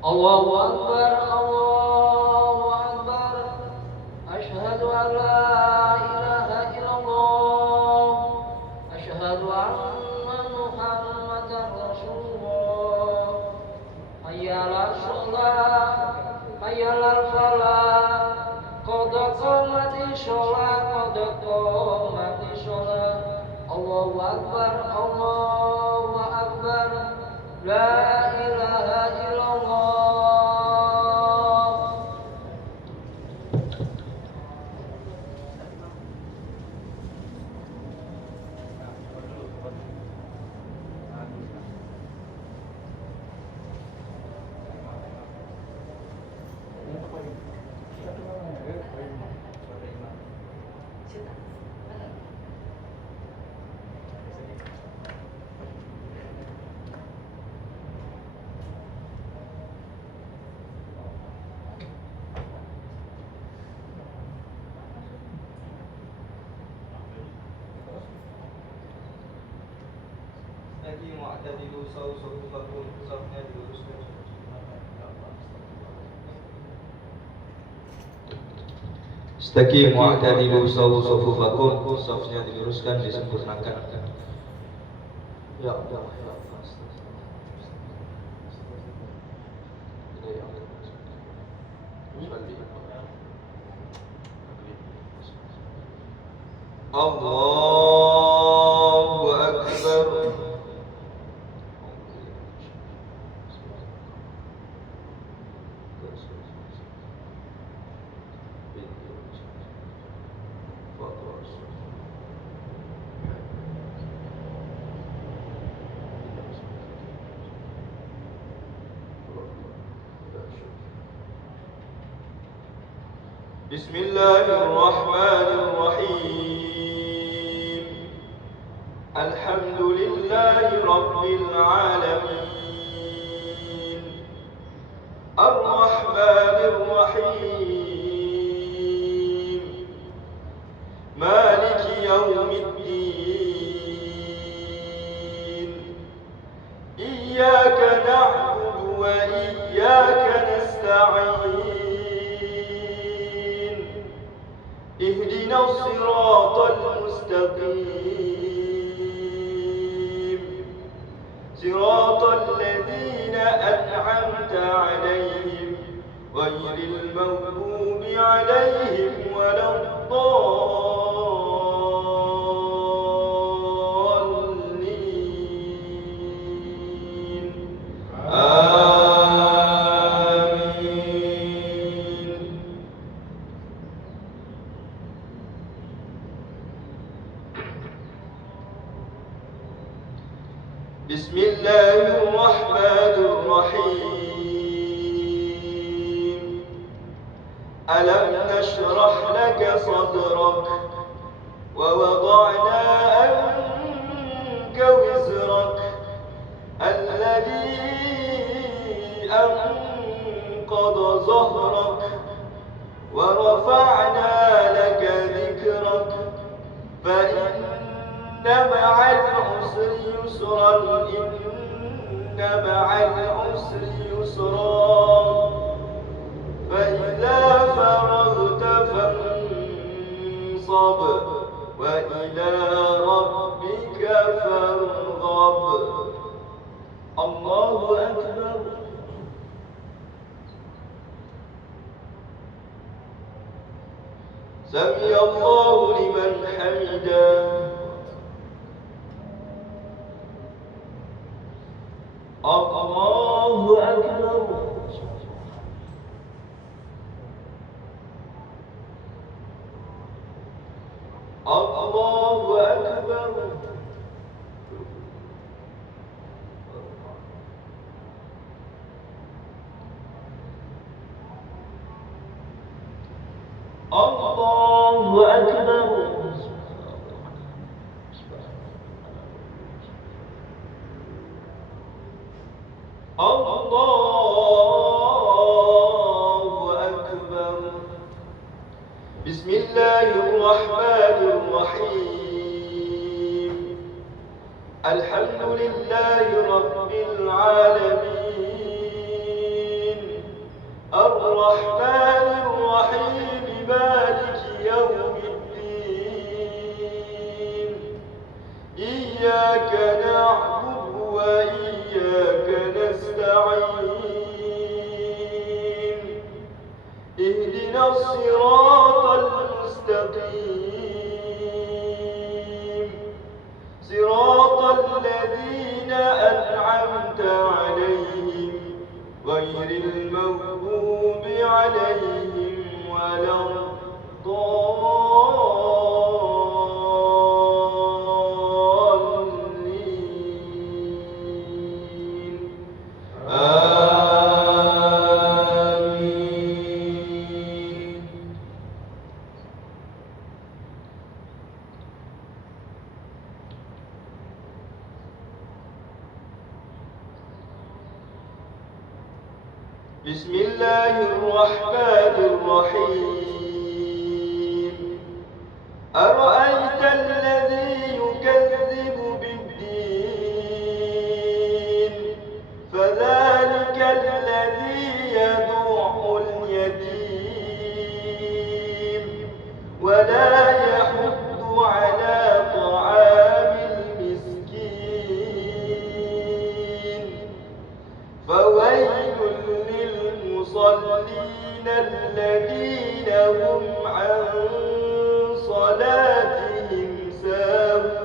Allahu Akbar, Allahu Akbar. Asyhadu an la ilaha illallah. Asyhadu anna Muhammadar Rasulullah. Hayya 'alas shalah, hayya 'alal falah. Qad qamatis shalah, qad qamatis shalah. Allahu Akbar, Allahu Akbar. La ilaha illallah. Lagi mu'tadilu sawsafufakum safnya diluruskan. Istaqimu mu'tadilu sawsafufakum safnya diluruskan, disempurnakan. Ya Allah, ya Allah. Allahu Akbar. Bismillahirrahmanirrahim. Alhamdulillahi Rabbil alamin. Ar-Rahmanir-Rahim. Maliki yawmiddin. Iyyaka na'budu wa iyyaka nasta'in. اهدنا الصراط المستقيم صراط الذين أنعمت عليهم غير المغضوب عليهم ولا الضالين بسم الله الرحمن الرحيم. ألم نشرح لك صدرك ووضعنا عنك وزرك الذي أنقض ظهرك ورفعنا لك ذكرك فإن مع العسر يسرا إن مع العسر يسرا فإذا فرغت فانصب وإلى ربك فارغب. الله أكبر. سمع الله لمن حمده. الله أكبر. الله أكبر. الله أكبر. الله أكبر. بسم الله الرحمن الرحيم. الحمد لله رب العالمين الرحمن الرحيم مالك يوم الدين إياك نعبد وإياك نستعين اهدنا الصراط المستقيم صراط الذين أنعمت عليهم غير المغضوب عليهم ولا الضالين. آمين. بسم الله الرحمن الرحيم. أرأيت الذي يكذب بالدين فذلك الذي يدع اليتيم ولا يحض على طعام المسكين فويل للمصلين الذين هم عن صلاتهم ساهون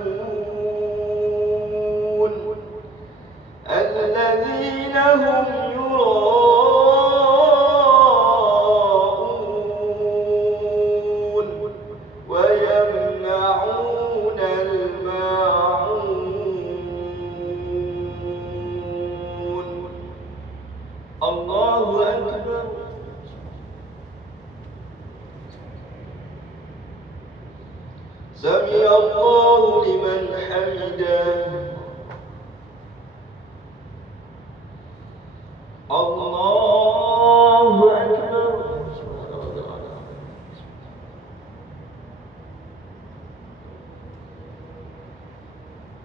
الذين هم يراءون ويمنعون الماعون. الله أكبر. سمع الله لمن حمده. الله أكبر.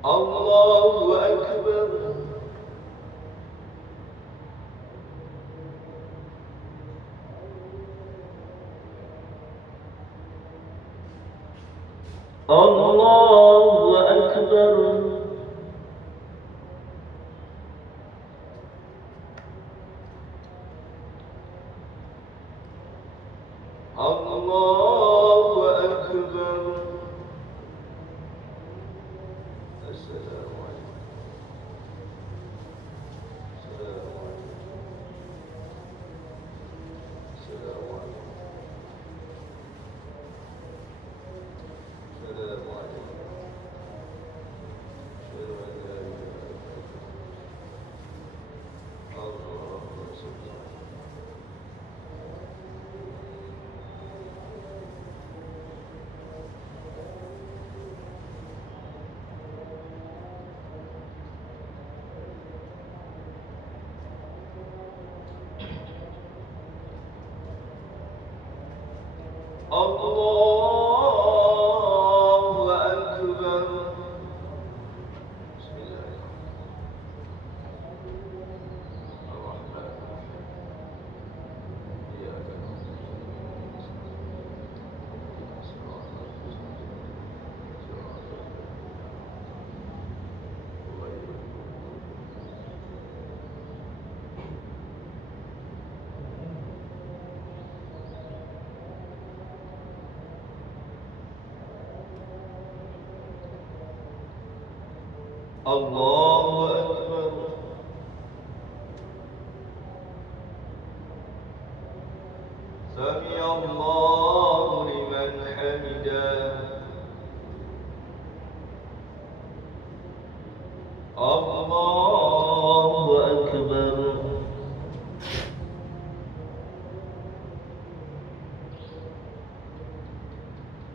الله أكبر. الله أكبر. الله أكبر. السلام عليكم. السلام عليكم. السلام عليكم. السلام عليكم. أشهد أن لا إله إلا الله رسول الله. الله أكبر. الله أكبر. سمع الله لمن حمده. الله أكبر.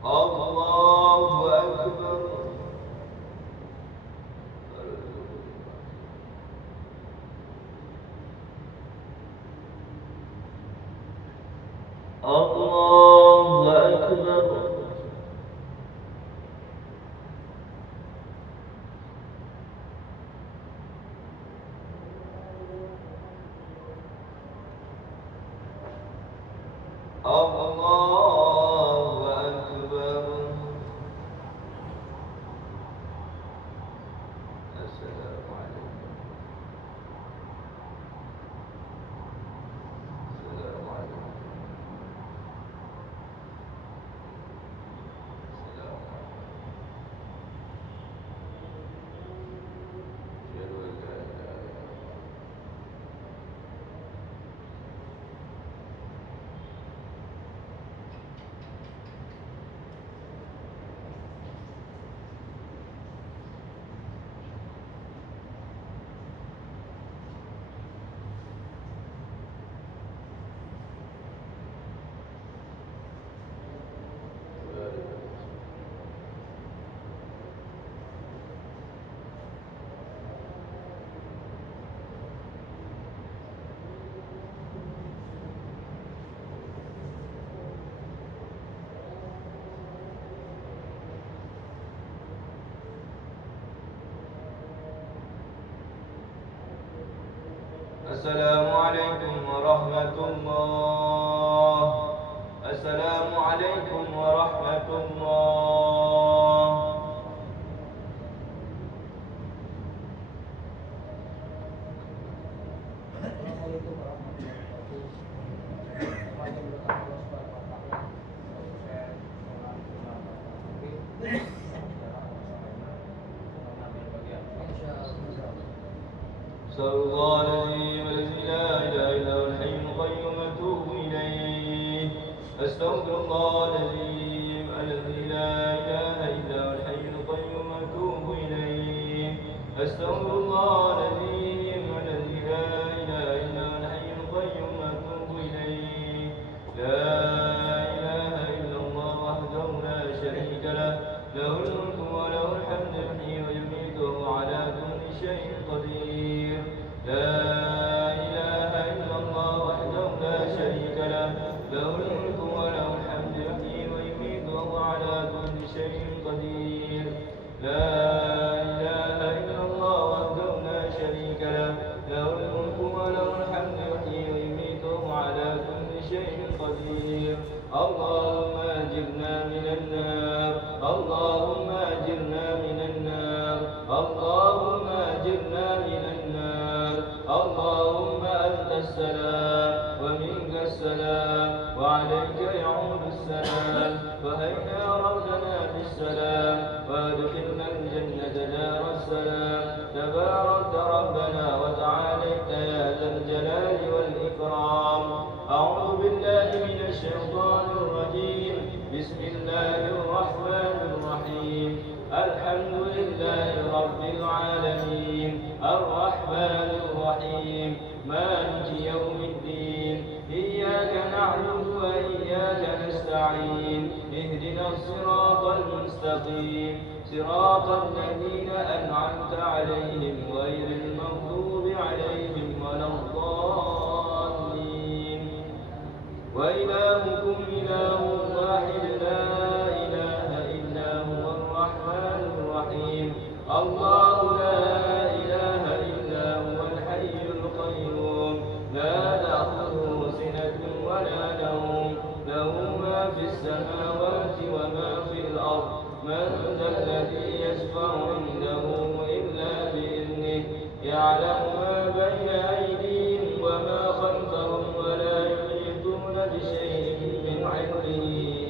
الله أكبر. الله أكبر. الله أكبر. السلام عليكم. السلام عليكم. السلام عليكم. أشهد أن لا إله إلا الله. السلام عليكم ورحمة الله. السلام عليكم ورحمة الله. أستغفر الله العظيم الذي لا إله إلا هو الحي القيوم أتوب إليه. أستغفر الله العظيم الذي لا إله إلا هو الحي القيوم أتوب إليه. أستغفر الله العظيم الذي لا إله إلا هو الحي القيوم أتوب إليه. لا إله إلا الله وحده لا شريك له، له الملك وله الحمد يحيي ويميت وهو على كل شيء قدير. لا إله إلا الله وحده لا شريك له، له الملك وله الحمد يحيي ويميت وهو على كل شيء قدير. لا إله إلا الله وحده لا شريك له، له الملك وله الحمد يحيي ويميت وهو على كل شيء قدير. اللهم أجرنا من النار. اللهم أجرنا من النار. اللهم أجرنا من النار. اللهم أنت السلام ومنك السلام وعليك يعود السلام. فهيا ربنا بالسلام وادخلنا الجنة دار السلام. تبارك ربنا وتعاليت يا ذا الجلال والإكرام. أعوذ بالله من الشيطان الرجيم. بسم الله الرحمن الرحيم. الحمد لله رب العالمين الرحمن الرحيم مالك يوم الدين. إياك نعبد وإياك نستعين. اهدنا الصراط المستقيم صراط الذين أنعمت عليهم غير المغضوب عليهم ولا الضالين. وإلهكم إله واحد لا إله إلا هو الرحمن الرحيم. الله لا إله إلا هو الحي القيوم لا تأخذه سنة ولا نوم، له ما في السماوات وما في الأرض. من ذا الذي يشفع عنده إلا بإذنه. يعلم ما بين أيديهم وما خلفهم ولا يحيطون بشيء من علمه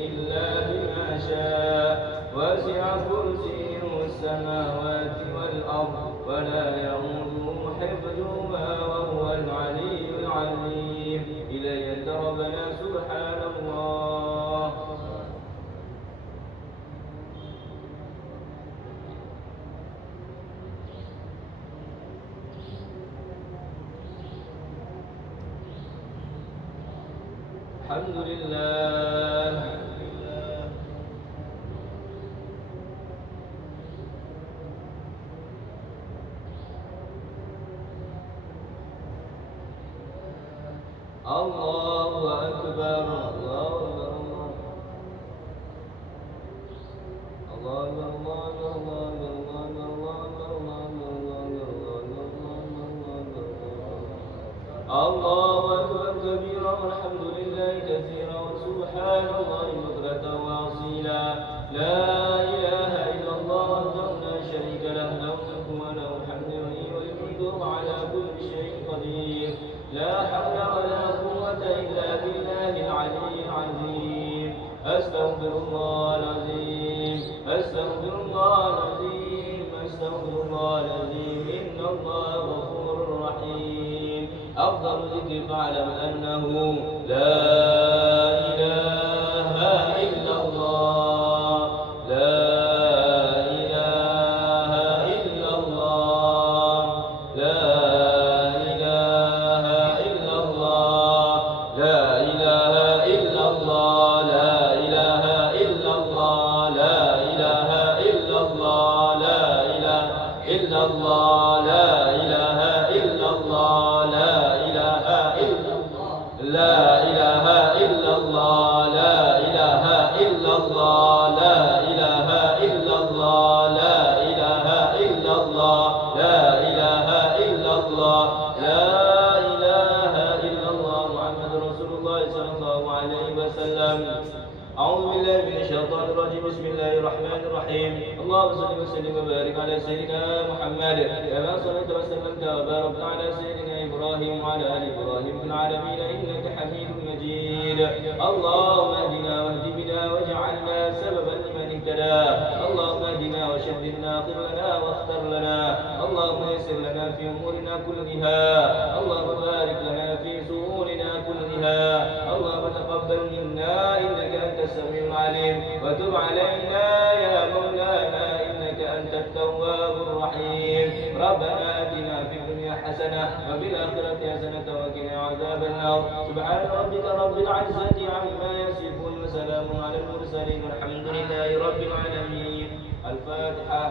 إلا بما شاء. وسع كرسيه السماوات والأرض والأرض ولا يؤوده حفظهما وهو العلي العظيم. إليه ربنا سبحان الله. الحمد لله. الله أكبر. الله أكبر. الله أكبر كبيرا والحمد لله كثيرا وسبحان الله بكرة وأصيلا. لا إله إلا الله وحده لا شريك له له الملك وله الحمد يحيي ويميت وهو على كل شيء قدير. لا حول ولا قوة إلا بالله العلي العظيم. أستغفر الله العظيم. أستغفر الله العظيم. أستغفر الله العظيم. إن الله غفور رحيم. أفضل ذكر فاعلم أنه لا إله إلا الله. لا إله إلا الله. لا إله إلا الله. لا إله إلا الله. لا إله إلا الله. لا إله إلا الله. لا إله إلا الله. لا إله إلا الله. لا إله إلا الله. لا إله إلا الله. لا إله إلا الله. لا إله إلا الله. لا إله إلا الله. لا إله إلا الله محمد رسول الله صلى الله عليه وسلم. أعوذ بالله من الشيطان الرجيم. بسم الله الرحمن الرحيم. اللهم صل وسلم وبارك على سيدنا محمد كما صليت وسلمت وباركت على سيدنا إبراهيم وعلى آل إبراهيم في العالمين إنك حميد مجيد. اللهم اهدنا واهد بنا واجعلنا سببا لمن اهتدى. اللهم اهدنا وشددنا قبلنا واختر لنا. اللهم يسر لنا في أمورنا كلها. اللهم بارك لنا في سرورنا كلها. اللهم تقبل منا إنك أنت السميع العليم وتب علينا يا مولانا إنك أنت التواب الرحيم. ربنا آتنا في الدنيا حسنة وفي الآخرة حسنة وقنا عذاب النار. سبحان ربك رب العزة عما يصفون وسلام على المرسلين والحمد لله رب العالمين. الفاتحة.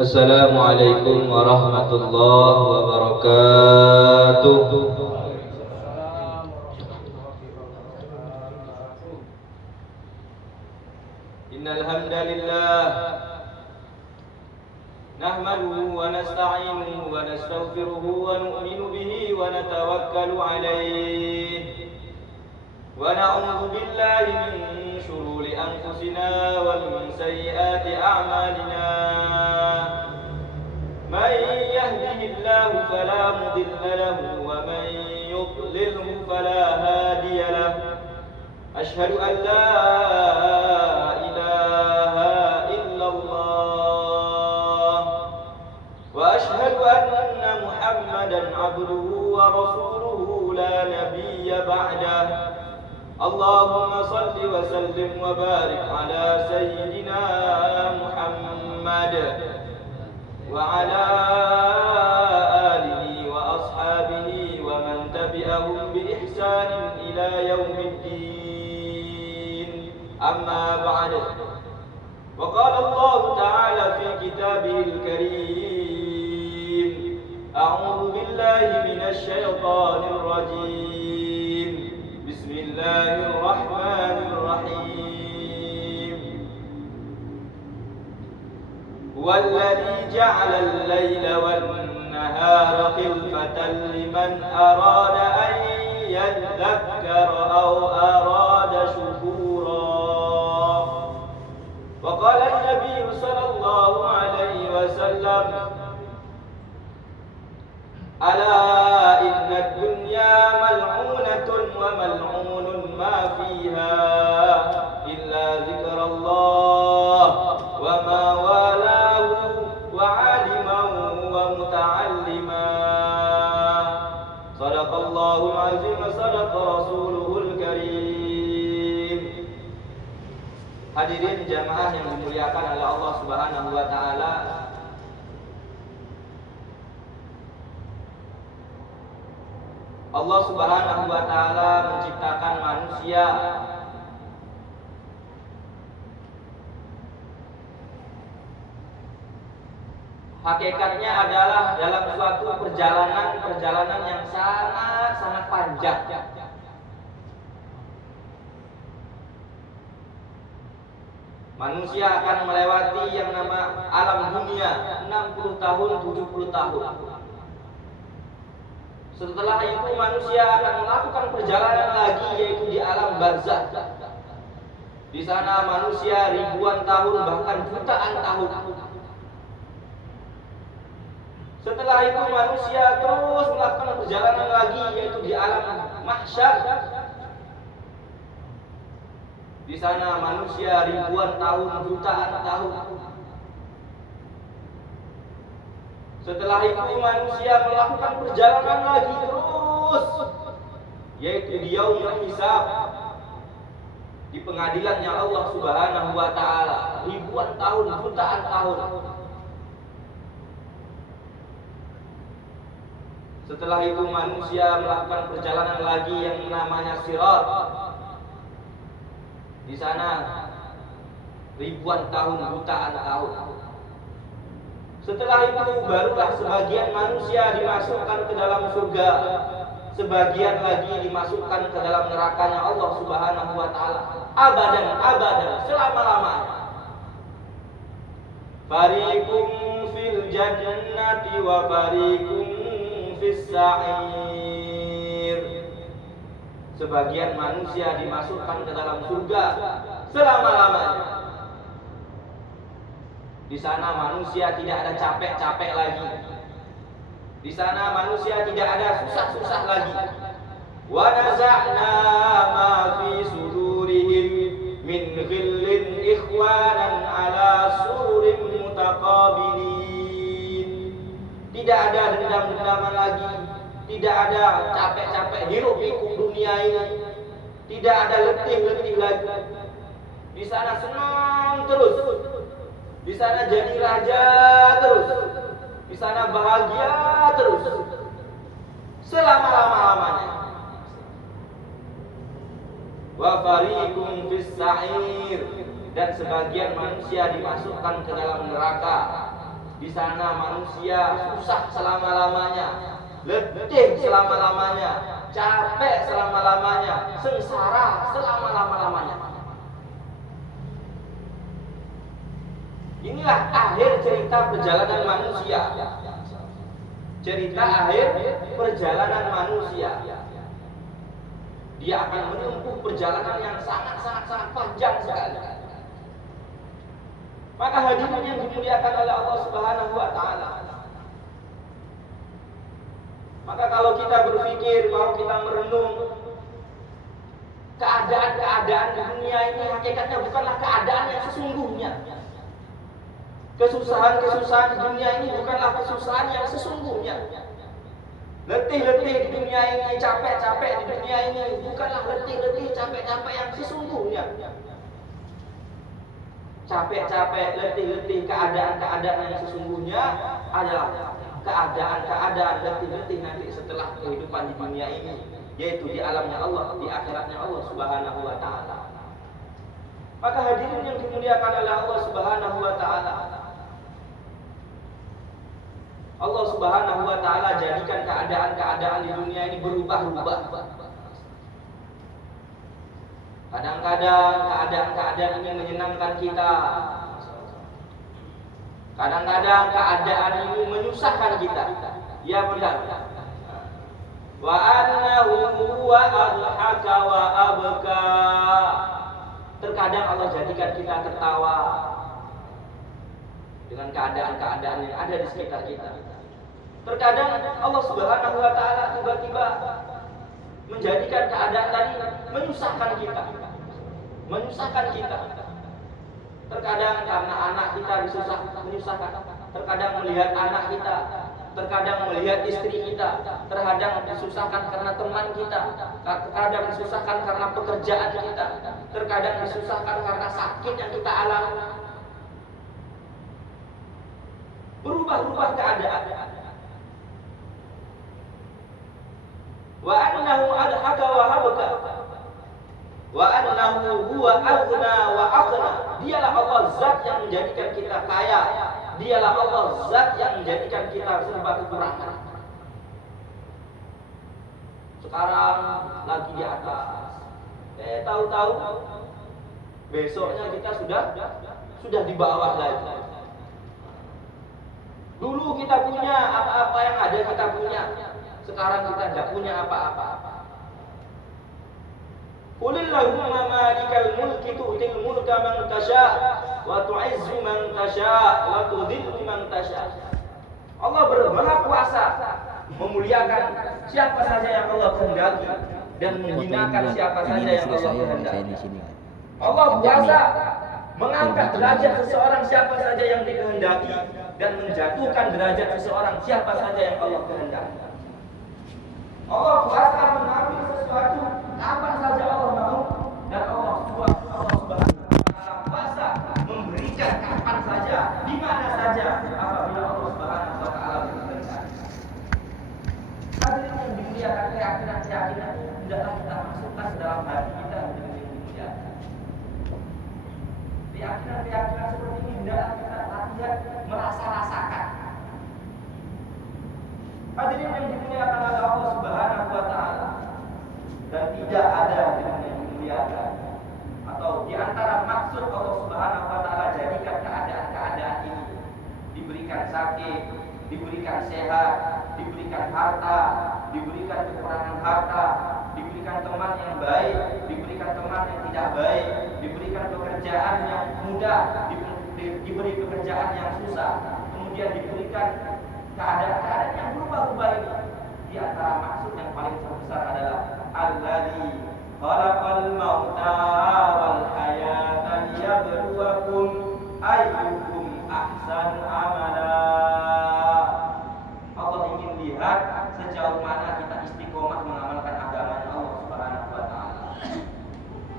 Assalamualaikum warahmatullahi wabarakatuh. Innal hamdalillah nahmaduhu wa nasta'inuhu wa nastaghfiruhu wa nu'minu bihi wa natawakkalu alayhi wa na'udzu billahi min shururi anfusina wa min sayyiati a'malina. من يهده الله فلا مضل له ومن يضلله فلا هادي له أشهد أن لا إله إلا الله وأشهد أن محمدا عبده ورسوله لا نبي بعده اللهم صل وسلم وبارك على سيدنا محمد وعلى آله وأصحابه ومن تبعهم بإحسان إلى يوم الدين أما بعد وقال الله تعالى في كتابه الكريم أعوذ بالله من الشيطان الرجيم بسم الله الرحمن الرحيم هو الذي جعل الليل والنهار خلفة لمن أراد أن يذكر أو أراد شكورا وقال النبي صلى الله عليه وسلم ألا إن الدنيا ملعونة وملعون ما فيها إلا ذكر الله وما والاه وعالما ومتعلما صدق الله العظيم صدق رسوله الكريم. Hadirin jamaah yang dimuliakan oleh Allah Subhanahu wa taala. Allah Subhanahu wa taala menciptakan manusia hakikatnya adalah dalam suatu perjalanan yang sangat panjang. Manusia akan melewati yang nama alam dunia 60 tahun, 70 tahun. Setelah itu manusia akan melakukan perjalanan lagi yaitu di alam barzakh. Di sana manusia ribuan tahun bahkan jutaan tahun. Setelah itu manusia terus melakukan perjalanan lagi yaitu di alam mahsyar. Di sana manusia ribuan tahun, jutaan tahun. Setelah itu manusia melakukan perjalanan lagi terus yaitu di yaumul hisab, di pengadilannya Allah Subhanahu wa taala, ribuan tahun, jutaan tahun. Setelah itu manusia melakukan perjalanan lagi yang namanya sirat. Di sana ribuan tahun, jutaan tahun. Setelah itu barulah sebagian manusia dimasukkan ke dalam surga, sebagian lagi dimasukkan ke dalam nerakanya Allah Subhanahu wa taala abadan selama-lamanya. Fariqum fil jannati wa fariqum fis sa'ir. Sebagian manusia dimasukkan ke dalam surga selama-lamanya. Di sana manusia tidak ada capek-capek lagi. Di sana manusia tidak ada susah-susah lagi. Wa naza'na ma fi sudurihim min ghillin ikhwanan ala surin mutaqabilin. Tidak ada dendam-dendaman lagi. Tidak ada capek-capek hirup pikuk dunia ini. tidak ada letih-letih lagi. Di sana senang terus, di sana jadi raja terus, di sana bahagia terus, selama-lamanya. Wa fariqum fis sa'ir, dan sebagian manusia dimasukkan ke dalam neraka. Di sana manusia susah selama-lamanya, letih selama-lamanya, capek selama-lamanya, sengsara selama-lamanya. Inilah akhir cerita perjalanan manusia. Cerita akhir perjalanan manusia. Dia akan menempuh perjalanan yang sangat panjang sekali. Maka hadirin yang dimuliakan oleh Allah Subhanahu wa taala. Maka kalau kita berpikir, kalau kita merenung, keadaan-keadaan di dunia ini hakikatnya bukanlah keadaan yang sesungguhnya. Kesusahan-kesusahan di dunia ini bukanlah kesusahan yang sesungguhnya. Letih-letih di dunia ini, capek-capek di dunia ini bukanlah letih-letih, capek-capek yang sesungguhnya. Capek-capek, letih-letih, keadaan-keadaan yang sesungguhnya adalah keadaan-keadaan letih-letih nanti setelah kehidupan di dunia ini, yaitu di alamnya Allah, di akhiratnya Allah Subhanahu wa taala. Maka hadirin yang dimuliakan oleh Allah Subhanahu wa taala, Allah Subhanahu wa taala jadikan keadaan-keadaan di dunia ini berubah-ubah. Kadang-kadang keadaan-keadaan ini menyenangkan kita. Kadang-kadang keadaan ini menyusahkan kita. Ya benar. Wa annahu huwa adhaka wa abka. Terkadang Allah jadikan kita tertawa dengan keadaan-keadaan yang ada di sekitar kita. Terkadang Allah Subhanahu wa taala tiba-tiba menjadikan keadaan tadi menyusahkan kita. Terkadang karena anak kita menyusahkan. Terkadang melihat anak kita, terkadang melihat istri kita, terkadang disusahkan karena teman kita, terkadang disusahkan karena pekerjaan kita, terkadang disusahkan karena sakit yang kita alami. Berubah-ubah keadaan. Wa annahu adhaka wa habaka. Wa annahu huwa aghna wa aqna. Dialah Allah zat yang menjadikan kita kaya. Dialah Allah zat yang menjadikan kita serba kekurangan. Sekarang lagi di atas. Tahu-tahu besoknya kita sudah di bawah lagi. Dulu kita punya apa-apa yang ada kita punya. Sekarang kita tidak punya apa-apa. Qulillahumma malikal mulki tu'til mulka man tasha wa tu'izzu man tasha wa tudhillu man tasha. Allah bermaha kuasa memuliakan siapa saja yang Allah kehendaki dan menghinakan siapa saja yang Allah kehendaki. Allah kuasa mengangkat derajat seseorang siapa saja yang dikehendaki dan menjatuhkan derajat seseorang siapa saja yang Allah kehendaki. Allah kuasa mengambil sesuatu kapan saja Allah mau, dan Allah Subhanahu wa taala kuasa memberikan kapan saja, di mana saja apabila Allah Subhanahu wa taala berkehendak. Hadirin yang dimuliakan, keyakinan hendaklah kita masukkan dalam hati kita dengan dimuliakan. Keyakinan seperti ini hendaklah kita latihan merasa-rasakan. Hadirin yang dimuliakan oleh Allah Subhanahu wa taala, dan tidak ada yang dimuliakan atau di antara maksud Allah Subhanahu wa taala jadikan keadaan-keadaan ini, diberikan sakit, diberikan sehat, diberikan harta, diberikan kekurangan harta, diberikan teman yang baik, diberikan teman yang tidak baik, diberikan pekerjaan yang mudah, diberi pekerjaan yang susah, kemudian diberikan keadaan-keadaan yang berubah-ubah ini. Di antara maksud yang paling terbesar adalah alladzi khalaqal mauta wal hayata liyabluwakum ayyukum ahsanu amala. Allah ingin lihat sejauh mana kita istiqomah mengamalkan agama Allah Subhanahu wa taala.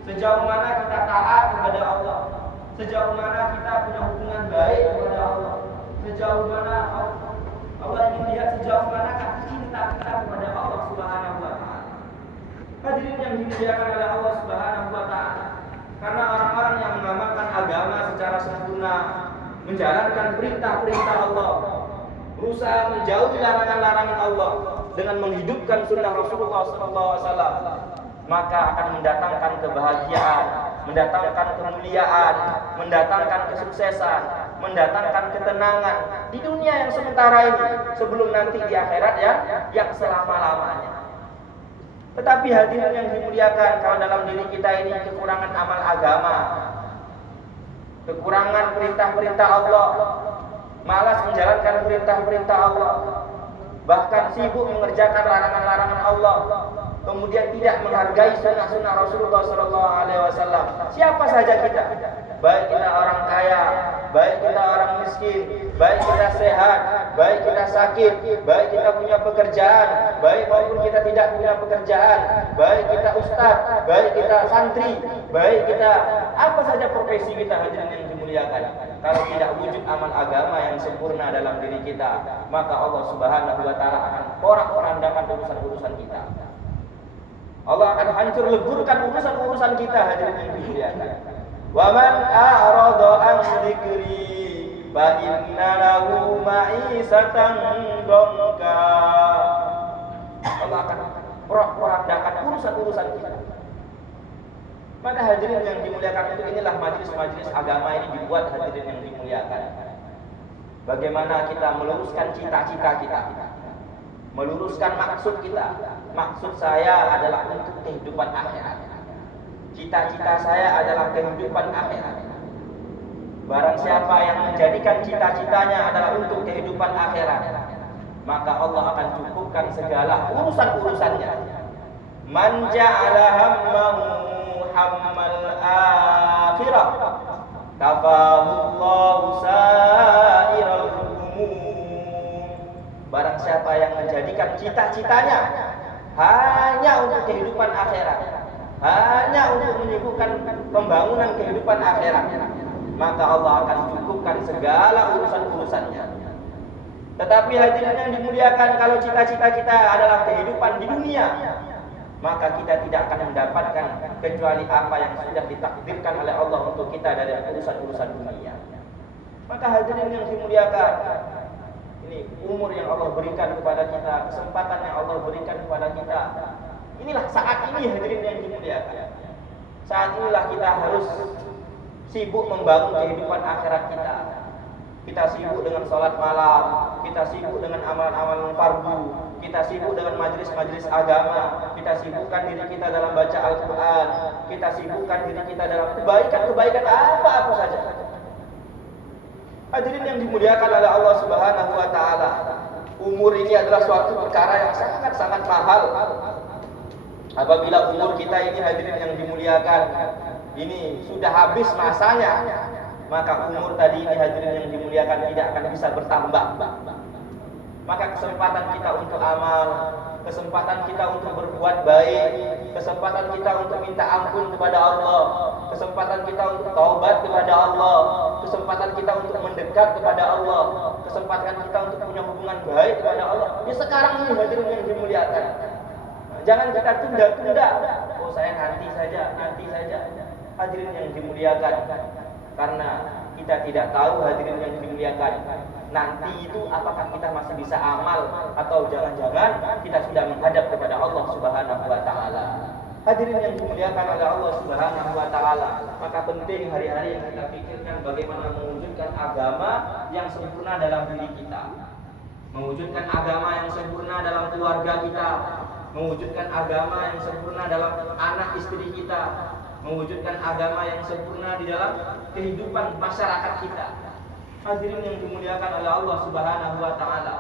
Sejauh mana kita taat kepada Allah, sejauh mana kita punya hubungan baik kepada Allah, sejauh mana Allah ingin lihat sejauh mana cinta kita kepada Allah Subhanahu wa taala. Hadirin yang dimuliakan oleh Allah Subhanahu wa taala. Karena orang-orang yang mengamalkan agama secara sempurna, menjalankan perintah-perintah Allah, berusaha menjauhi larangan-larangan Allah dengan menghidupkan sunnah Rasulullah SAW, maka akan mendatangkan kebahagiaan, mendatangkan kemuliaan, mendatangkan kesuksesan, mendatangkan ketenangan di dunia yang sementara ini sebelum nanti di akhirat yang selama-lamanya. Tetapi hadirin yang dimuliakan, kalau dalam diri kita ini kekurangan amal agama, kekurangan perintah-perintah Allah, malas menjalankan perintah-perintah Allah, bahkan sibuk mengerjakan larangan-larangan Allah, kemudian tidak menghargai sunnah-sunnah Rasulullah SAW. Siapa saja kita, baik kita orang kaya, baik kita orang miskin, baik kita sehat, baik kita sakit, baik kita punya pekerjaan, baik maupun kita tidak punya pekerjaan, baik kita ustadz, baik kita santri, baik kita apa saja profesi kita, hadirin yang dimuliakan, kalau tidak wujud amal agama yang sempurna dalam diri kita, maka Allah Subhanahu wa taala akan porak-porandakan urusan-urusan kita. Allah akan hancur leburkan urusan-urusan kita, hadirin yang dimuliakan. Wa man a'rada an dzikri fa inna lahu ma'isatan dhanka. Allah akan porak-porandakan urusan-urusan kita. Maka hadirin yang dimuliakan, itu inilah majelis-majelis agama ini dibuat, hadirin yang dimuliakan. Bagaimana kita meluruskan cita-cita kita, meluruskan maksud kita. Maksud saya adalah untuk kehidupan akhirat. Cita-cita saya adalah kehidupan akhirat. Barang siapa yang menjadikan cita-citanya adalah untuk kehidupan akhirat, maka Allah akan cukupkan segala urusan-urusannya. Man ja'ala hammahu hammal akhirah kafahullahu sa'iral umum. Barang siapa yang menjadikan cita-citanya hanya untuk kehidupan akhirat, hanya untuk menyibukkan pembangunan kehidupan akhirat, maka Allah akan cukupkan segala urusan-urusannya. Tetapi hadirin yang dimuliakan, kalau cita-cita kita adalah kehidupan di dunia, maka kita tidak akan mendapatkan kecuali apa yang sudah ditakdirkan oleh Allah untuk kita dari urusan-urusan dunia. Maka hadirin yang dimuliakan, ini umur yang Allah berikan kepada kita, kesempatan yang Allah berikan kepada kita. Inilah saat ini, hadirin yang dimuliakan. Saat inilah kita harus sibuk membangun kehidupan akhirat kita. Kita sibuk dengan sholat malam, kita sibuk dengan amalan-amalan fardu, kita sibuk dengan majelis-majelis agama, kita sibukkan diri kita dalam baca Al-Quran, kita sibukkan diri kita dalam kebaikan-kebaikan apa-apa saja. Hadirin yang dimuliakan oleh Allah Subhanahu wa taala, umur ini adalah suatu perkara yang sangat-sangat mahal. Apabila umur kita ini, hadirin yang dimuliakan, ini sudah habis masanya, maka umur tadi ini, hadirin yang dimuliakan, tidak akan bisa bertambah. Maka kesempatan kita untuk amal, kesempatan kita untuk berbuat baik, kesempatan kita untuk minta ampun kepada Allah, kesempatan kita untuk taubat kepada Allah, kesempatan kita untuk mendekat kepada Allah, kesempatan kita untuk punya hubungan baik kepada Allah, ini sekarang ini, hadirin yang dimuliakan. Jangan kita tunda-tunda. Oh, saya nanti saja. Hadirin yang dimuliakan, karena kita tidak tahu, hadirin yang dimuliakan, nanti itu apakah kita masih bisa amal atau jangan-jangan kita sudah menghadap kepada Allah Subhanahu wa taala. Hadirin yang dimuliakan oleh Allah Subhanahu wa taala, maka penting hari-hari yang kita pikirkan bagaimana mewujudkan agama yang sempurna dalam diri kita, mewujudkan agama yang sempurna dalam keluarga kita, mewujudkan agama yang sempurna dalam anak istri kita, mewujudkan agama yang sempurna di dalam kehidupan masyarakat kita. Hadirin yang dimuliakan oleh Allah Subhanahu wa taala,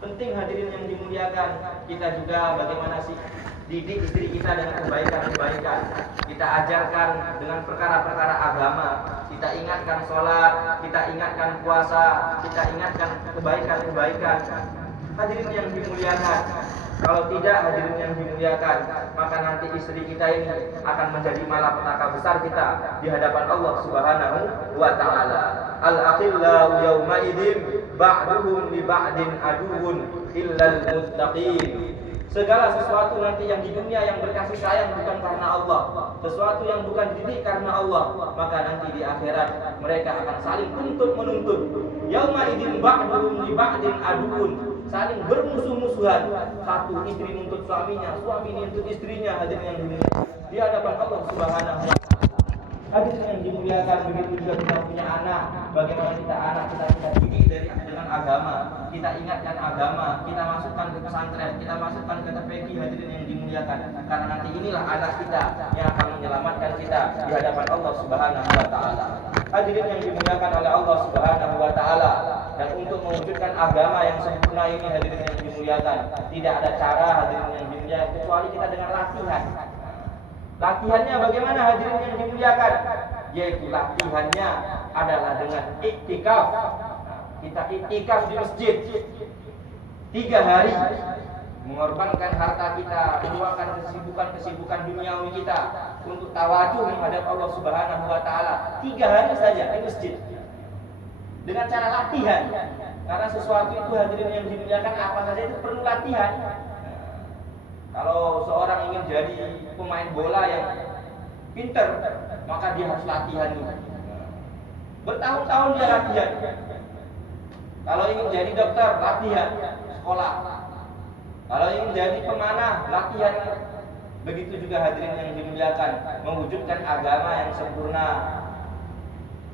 penting hadirin yang dimuliakan, kita juga bagaimana sih didik istri kita dengan kebaikan-kebaikan. Kita ajarkan dengan perkara-perkara agama, kita ingatkan sholat, kita ingatkan puasa, kita ingatkan kebaikan-kebaikan. Hadirin yang dimuliakan, Kalau tidak, hadirin yang dimuliakan, maka nanti istri kita ini akan menjadi malapetaka besar kita di hadapan Allah Subhanahu wa taala. Al-akhillau yawma idzin ba'duhum li ba'din aduwwun illal muttaqin. Segala sesuatu nanti yang di dunia yang berkasih sayang bukan karena Allah, sesuatu yang bukan dididik karena Allah, maka nanti di akhirat mereka akan saling tuntut menuntut. Yauma idzin ba'duhum li ba'din aduwwun, saling bermusuh-musuhan. Satu istri nuntut suaminya, suami nuntut istrinya, hadirin yang dimuliakan di hadapan Allah Subhanahu wa taala. Hadirin yang dimuliakan, begitu juga kita punya anak, bagaimana kita didik dengan agama, kita ingatkan agama, kita masukkan ke pesantren, kita masukkan ke TPQ, hadirin yang dimuliakan, karena nanti inilah anak kita yang akan menyelamatkan kita di hadapan Allah Subhanahu wa taala. Hadirin yang dimuliakan oleh Allah Subhanahu wa taala, dan untuk mewujudkan agama yang sempurna ini, hadirin yang dimuliakan, tidak ada cara, hadirin yang dimuliakan, kecuali kita dengan latihan. Latihannya bagaimana, hadirin yang dimuliakan? Yaitu latihannya adalah dengan iktikaf. Kita iktikaf di masjid 3 hari, mengorbankan harta kita, meluangkan kesibukan duniawi kita untuk tawadhu menghadap Allah Subhanahu wa taala 3 hari saja di masjid. Dengan cara latihan. Karena sesuatu itu, hadirin yang dimuliakan, apa saja itu perlu latihan. Kalau seorang ingin jadi pemain bola yang pinter, maka dia harus latihan dulu. Bertahun-tahun dia latihan. Kalau ingin jadi dokter, latihan sekolah. Kalau ingin jadi pemanah, latihan. Begitu juga hadirin yang dimuliakan, mewujudkan agama yang sempurna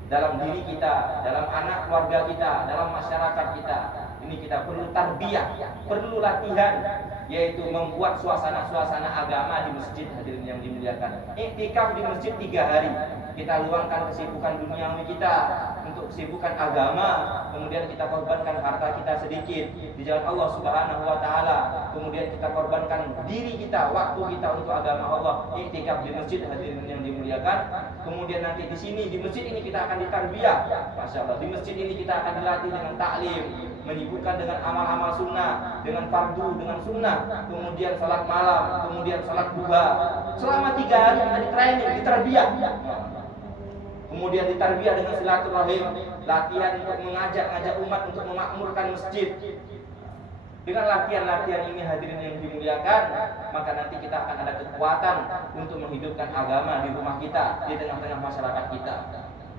dalam diri kita, dalam anak keluarga kita, dalam masyarakat kita. Ini kita perlu tarbiyah, perlu latihan, yaitu membuat suasana-suasana agama di masjid, hadirin yang dimuliakan. Iktikaf di masjid 3 hari. Kita luangkan kesibukan duniawi kita untuk kesibukan agama, kemudian kita korbankan harta kita sedikit di jalan Allah Subhanahu wa taala, kemudian kita korbankan diri kita, waktu kita untuk agama Allah. Iktikaf di masjid, hadirin yang dimuliakan. Kemudian nanti di sini, di masjid ini kita akan ditarbiyah. Masya Allah, di masjid ini kita akan dilatih dengan taklim, menyibukkan dengan amal-amal sunnah, dengan fardu, dengan sunnah, kemudian salat malam, kemudian salat duha. Selama 3 hari kita di-training, ditarbiyah. Kemudian ditarbiyah dengan silaturahim, latihan untuk mengajak umat untuk memakmurkan masjid. Dengan latihan-latihan ini, hadirin yang dimuliakan, maka nanti kita akan ada kekuatan untuk menghidupkan agama di rumah kita, di tengah-tengah masyarakat kita.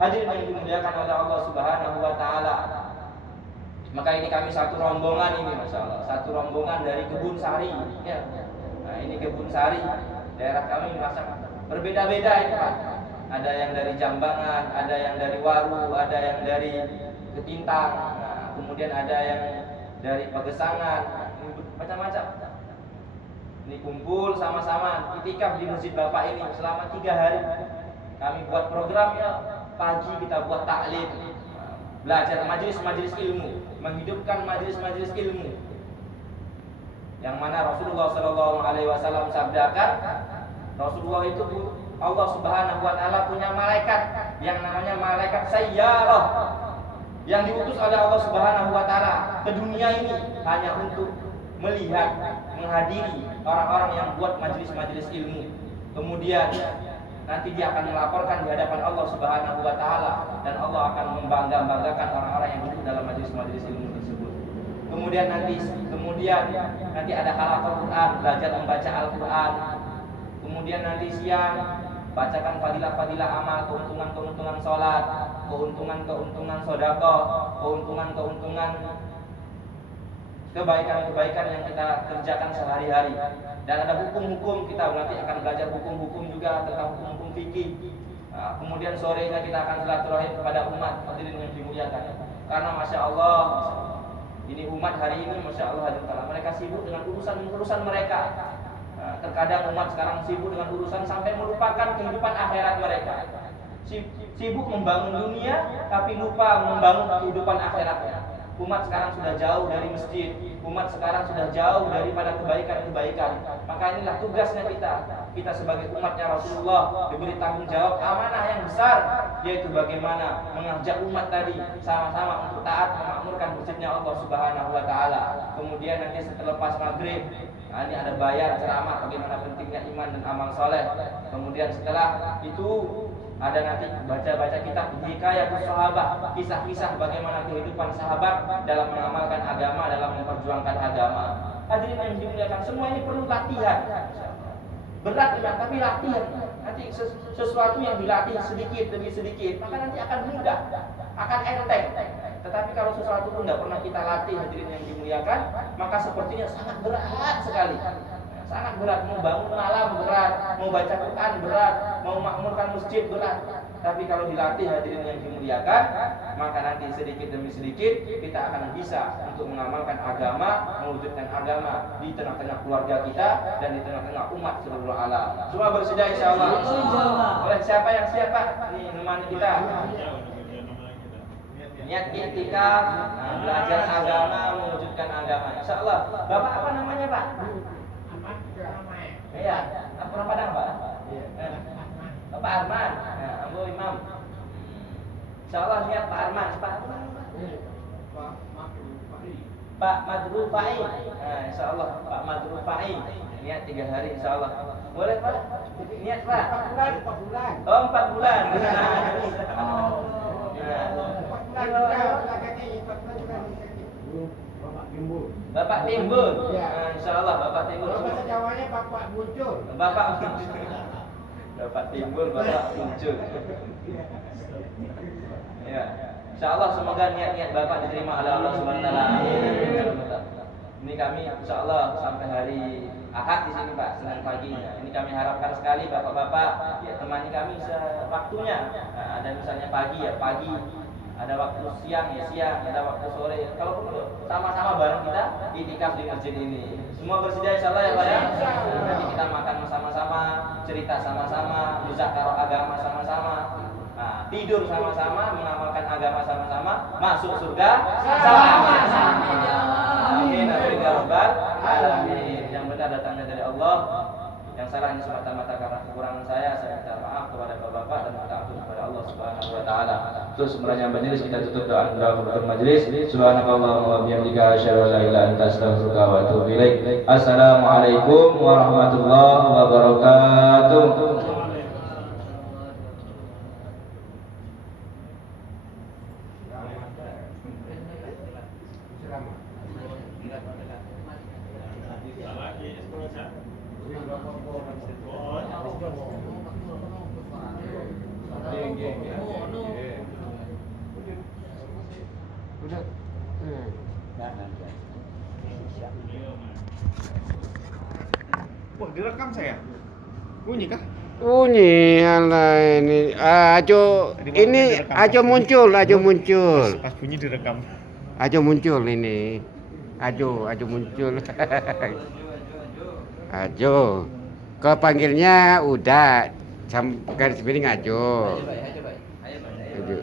Hadirin yang dimuliakan oleh Allah Subhanahu wa taala. Maka ini kami satu rombongan ini, Masya Allah, satu rombongan dari Kebun Sari ya. Nah, ini Kebun Sari, daerah kami merasa berbeda-beda ini Pak. Ada yang dari Jambangan, ada yang dari Waru, ada yang dari Ketintang, nah, kemudian ada yang dari Pagesangan, macam-macam. Ini kumpul sama-sama iktikaf di masjid Bapak ini selama 3 hari. Kami buat programnya, pagi kita buat taklim, belajar majelis-majelis ilmu, menghidupkan majelis-majelis ilmu. Yang mana Rasulullah SAW sabdakan, Rasulullah itu, Allah Subhanahu wa taala punya malaikat yang namanya malaikat sayyarah, yang diutus oleh Allah Subhanahu wa taala ke dunia ini hanya untuk melihat, menghadiri orang-orang yang buat majelis-majelis ilmu. Kemudian nanti dia akan melaporkan di hadapan Allah Subhanahu wa taala, dan Allah akan membanggakan orang-orang yang duduk dalam majelis-majelis ilmu tersebut. Kemudian nanti ada halaqah Quran, belajar membaca Al-Quran. Kemudian nanti siang bacakan fadilah-fadilah amal, keuntungan-keuntungan sholat, keuntungan-keuntungan sedekah, keuntungan-keuntungan kebaikan-kebaikan yang kita kerjakan sehari-hari. Dan ada hukum-hukum, kita nanti akan belajar hukum-hukum juga tentang hukum-hukum fikih. Nah, kemudian sorenya kita akan silaturahim kepada umat, hadirin yang dimuliakan. Karena Masya Allah, ini umat hari ini, Masya Allah, mereka sibuk dengan urusan mereka. Nah, terkadang umat sekarang sibuk dengan urusan sampai melupakan kehidupan akhirat mereka. Sibuk membangun dunia, tapi lupa membangun kehidupan akhiratnya. Umat sekarang sudah jauh dari masjid, umat sekarang sudah jauh daripada kebaikan-kebaikan. Maka inilah tugasnya kita sebagai umatnya Rasulullah, diberi tanggung jawab amanah yang besar, yaitu bagaimana mengajak umat tadi sama-sama untuk taat memakmurkan masjidnya Allah Subhanahu wa taala. Kemudian nanti setelah lepas maghrib, Nah, ini ada bayar ceramah bagaimana pentingnya iman dan amal soleh. Kemudian setelah itu ada nanti baca-baca kitab Hikayatus Sahabat, kisah-kisah bagaimana kehidupan sahabat dalam mengamalkan agama, dalam memperjuangkan agama. Hadirin yang dimuliakan, semua ini perlu latihan. Berat ya, tapi latihan. Nanti sesuatu yang dilatih sedikit demi sedikit, maka nanti akan mudah, akan enteng. Tetapi kalau sesuatu pun tidak pernah kita latih, hadirin yang dimuliakan, maka sepertinya sangat berat sekali. Sangat berat, mau bangun malam berat, mau baca Quran berat, mau makmurkan masjid berat. Tapi kalau dilatih, hadirin yang dimuliakan, maka nanti sedikit demi sedikit kita akan bisa untuk mengamalkan agama, mewujudkan agama di tengah-tengah keluarga kita dan di tengah-tengah umat seluruh alam. Semua bersedia insyaallah. Oleh siapa yang siap Pak? Ini nemani kita. Niat iktikaf, belajar agama, mewujudkan agama. Insyaallah. Bapak apa namanya Pak? Iya, apa Padang Pak? Bapak Arman. Nah, Abu Imam. Insyaallah niat Pak Arman. Pak Arman. Pak Madrufai. Nah, insyaallah Pak Madrufai. Niat 3 hari insyaallah. Boleh Pak? Niat Pak. 4 bulan. Oh, 4 bulan. Bapak Timbul. Nah, insyaallah Bapak Timbul. Bahasa Jawanya Bapak muncul. Bapak Bapak Timbul, Bapak muncul. Ya. Insyaallah semoga niat-niat Bapak diterima oleh Allah Subhanahu wa taala. Ini kami insyaallah sampai hari Ahad di sini Pak, Senin paginya. Ini kami harapkan sekali Bapak-bapak ya temani kami sewaktunya. Nah, ada misalnya pagi ya pagi, ada waktu siang ya siang, ada waktu sore. Kalau perlu sama-sama bareng kita iktikaf di masjid ini. Semua bersedia insyaallah ya Pak ya. Nanti kita makan sama-sama, cerita sama-sama, muzakarah agama sama-sama. Nah, tidur sama-sama, mengamalkan agama sama-sama, masuk surga sama-sama. Amin amin ya rabbal alamin. Yang benar datangnya dari Allah, yang salah ini semata-mata karena kekurangan saya minta maaf kepada bapak-bapak dan minta ampun kepada Allah Subhanahu wa taala. Terus sebenarnya majelis kita tutup doa penutup majelis. Subhanakallahumma wa bihamdika asyhadu an la ilaha illa anta astaghfiruka wa atubu ilaik. Assalamualaikum warahmatullahi wabarakatuh. Wah, direkam saya. Bunyi kah? Bunyi alah ini. Ajo ini Ajo muncul. Pas bunyi direkam. Ajo muncul ini. Ajo muncul. Ajo. Kepanggilnya udah garis miring Ajo. Ajo.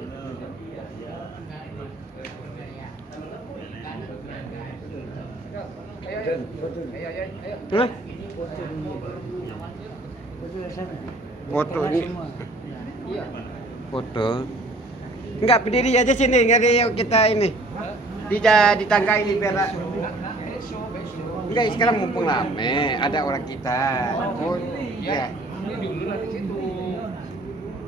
Hah? Foto ini. Foto. Enggak berdiri aja sini, enggak ada yang kita ini. Di tangga ini biar. Enggak sekarang mumpung rame, ada orang kita. Oh iya. Ini dulu lah di situ.